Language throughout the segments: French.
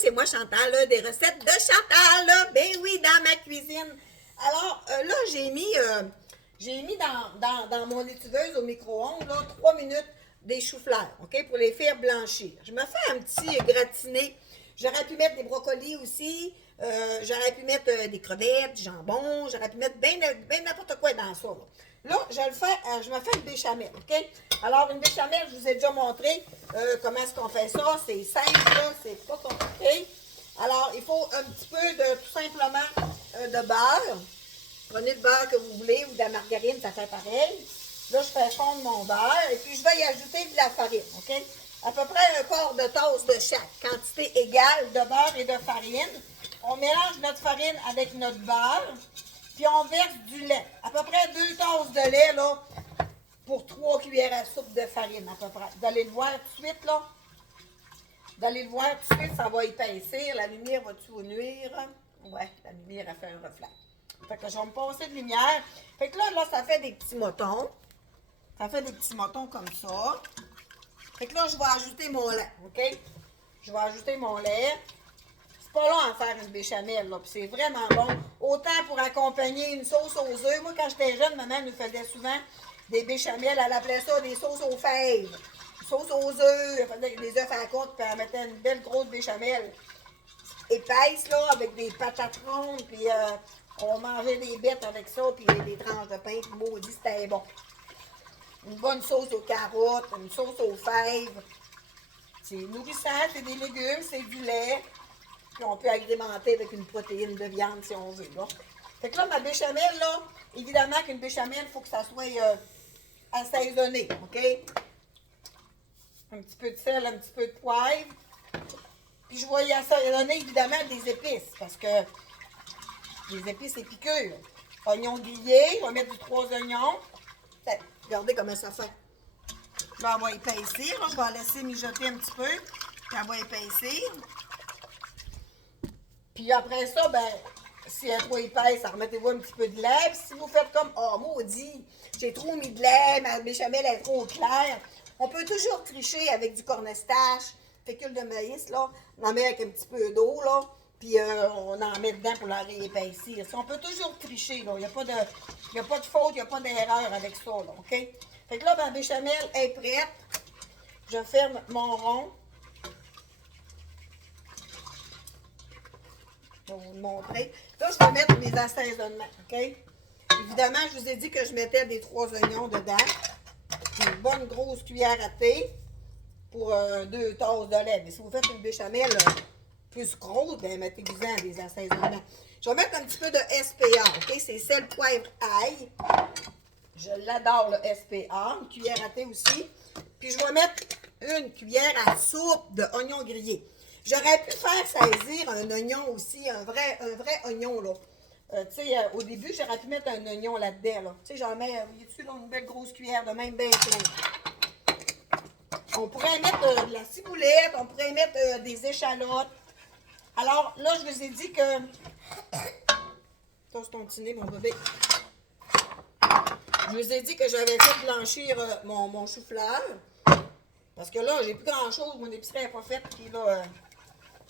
c'est moi Chantal, des recettes de Chantal, ben oui, dans ma cuisine. Alors là, j'ai mis dans mon étuveuse au micro-ondes, là, 3 minutes des choux-fleurs, OK, pour les faire blanchir. Je me fais un petit gratiné. J'aurais pu mettre des brocolis aussi, j'aurais pu mettre des crevettes, du jambon, j'aurais pu mettre bien n'importe quoi dans ça. Là, je me fais une béchamel, OK? Alors, une béchamel, je vous ai déjà montré comment est-ce qu'on fait ça. C'est simple, là, c'est pas compliqué. Alors, il faut un petit peu de, tout simplement, de beurre. Prenez le beurre que vous voulez ou de la margarine, ça fait pareil. Là, je fais fondre mon beurre et puis je vais y ajouter de la farine, OK? À peu près un quart de tasse de chaque, quantité égale de beurre et de farine. On mélange notre farine avec notre beurre, puis on verse du lait. À peu près 2 tasses de lait, là, pour 3 cuillères à soupe de farine, à peu près. Vous allez le voir tout de suite, là. Vous allez le voir tout de suite, ça va épaissir. La lumière va-tu vous nuire? Ouais, la lumière a fait un reflet. Fait que je vais me passer de lumière. Fait que là, ça fait des petits motons. Ça fait des petits motons comme ça. Fait que là, je vais ajouter mon lait, OK? Je vais ajouter mon lait. C'est pas long à faire une béchamel, là, puis c'est vraiment bon. Autant pour accompagner une sauce aux œufs. Moi, quand j'étais jeune, maman nous faisait souvent des béchamels. Elle appelait ça des sauces aux fèves. Sauce aux œufs. Elle faisait des œufs à la côte, puis elle mettait une belle grosse béchamel épaisse, là, avec des patates rondes, puis on mangeait des bêtes avec ça, puis des tranches de pain, puis maudit, c'était bon. Une bonne sauce aux carottes, une sauce aux fèves. C'est nourrissant, c'est des légumes, c'est du lait. Puis on peut agrémenter avec une protéine de viande si on veut. Là. Fait que là, ma béchamel, là, évidemment qu'une béchamel, il faut que ça soit assaisonné, OK? Un petit peu de sel, un petit peu de poivre. Puis je vais y assaisonner évidemment des épices, parce que les épices, c'est piqueux. Oignons grillés, on va mettre du 3 oignons. Regardez comment ça fait. Là, on va épaissir. Là, je vais la laisser mijoter un petit peu. Puis elle va épaissir. Puis après ça, ben, si elle est trop épaisse, remettez-vous un petit peu de lait. Puis si vous faites comme, oh maudit, j'ai trop mis de lait, ma béchamel est trop claire. On peut toujours tricher avec du cornstarch, fécule de maïs, là. On en met avec un petit peu d'eau, là. Puis on en met dedans pour la réépaissir. On peut toujours tricher, là. Il n'y a pas de faute, il n'y a pas d'erreur avec ça, là, OK? Fait que là, ma béchamel est prête. Je ferme mon rond. Je vais vous le montrer. Là, je vais mettre mes assaisonnements, OK? Évidemment, je vous ai dit que je mettais des 3 oignons dedans. Une bonne grosse cuillère à thé pour 2 tasses de lait. Mais si vous faites une béchamel plus grosse, ben mettez-vous-en des assaisonnements. Je vais mettre un petit peu de SPA, OK? C'est sel, poivre, ail. Je l'adore, le SPA. Une cuillère à thé aussi. Puis je vais mettre une cuillère à soupe d'oignons grillés. J'aurais pu faire saisir un oignon aussi, un vrai oignon, là. Tu sais, au début, j'aurais pu mettre un oignon là-dedans, là. Tu sais, j'en mets, dessus, là, une belle grosse cuillère de même, bien plein. On pourrait mettre de la ciboulette, on pourrait mettre des échalotes. Alors, là, je vous ai dit que... Tosse ton petit nez, mon bébé. Je vous ai dit que j'avais fait blanchir mon chou-fleur. Parce que là, j'ai plus grand-chose. Mon épicerie n'est pas faite. Puis là,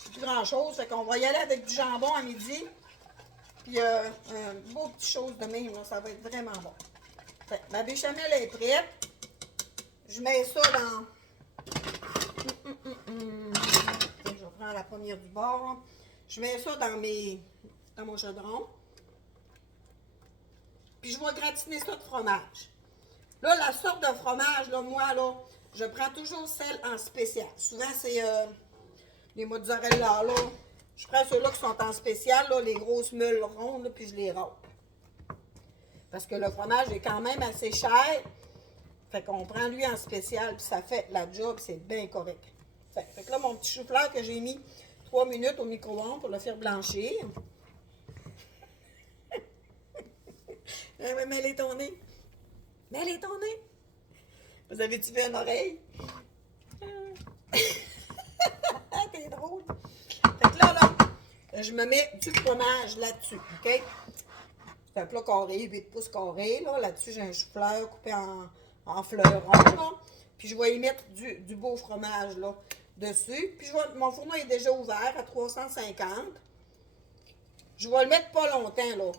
j'ai plus grand-chose. Fait qu'on va y aller avec du jambon à midi. Puis un beau petit chose de même. Là, ça va être vraiment bon. Fait, ma béchamel est prête. Je mets ça dans... Je prends la première du bord. Je mets ça dans mon chaudron. Puis je vais gratiner ça de fromage. Là, la sorte de fromage, là, moi, là, je prends toujours celle en spécial. Souvent, c'est les mozzarella, là. Je prends ceux-là qui sont en spécial, là, les grosses meules rondes, là, puis je les râpe. Parce que le fromage est quand même assez cher. Fait qu'on prend lui en spécial, puis ça fait la job, c'est bien correct. Fait que là, mon petit chou-fleur que j'ai mis 3 minutes au micro-ondes pour le faire blanchir. Mêlez ton nez. Mêlez ton nez. Vous avez-tu vu une oreille? T'es drôle. Fait que là, je me mets du fromage là-dessus, OK? C'est un plat carré, 8 pouces carrés, là. Là-dessus, j'ai un chou-fleur coupé en fleurons, là. Puis je vais y mettre du beau fromage, là. dessus. Puis mon fourneau est déjà ouvert à 350. Je vais le mettre pas longtemps, là.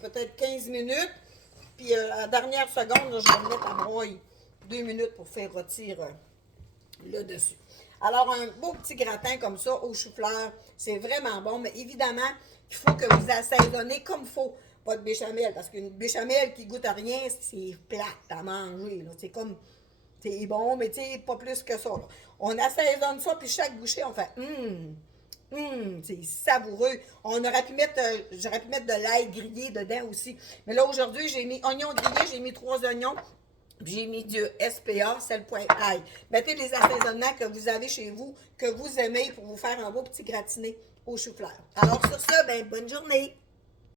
Peut-être 15 minutes. Puis à la dernière seconde, là, je vais le mettre à broyer 2 minutes pour faire rôtir le dessus. Alors, un beau petit gratin comme ça au chou-fleur, c'est vraiment bon. Mais évidemment, il faut que vous assaisonnez comme il faut votre béchamel. Parce qu'une béchamel qui goûte à rien, c'est plate à manger. C'est comme, c'est bon, mais pas plus que ça. Là. On assaisonne ça, puis chaque bouchée, on fait c'est savoureux. J'aurais pu mettre de l'ail grillé dedans aussi. Mais là, aujourd'hui, j'ai mis oignons grillés, j'ai mis 3 oignons. J'ai mis du SPA, sel, poivre, ail. Mettez les assaisonnements que vous avez chez vous, que vous aimez pour vous faire un beau petit gratiné au chou-fleur. Alors sur ce, ben bonne journée!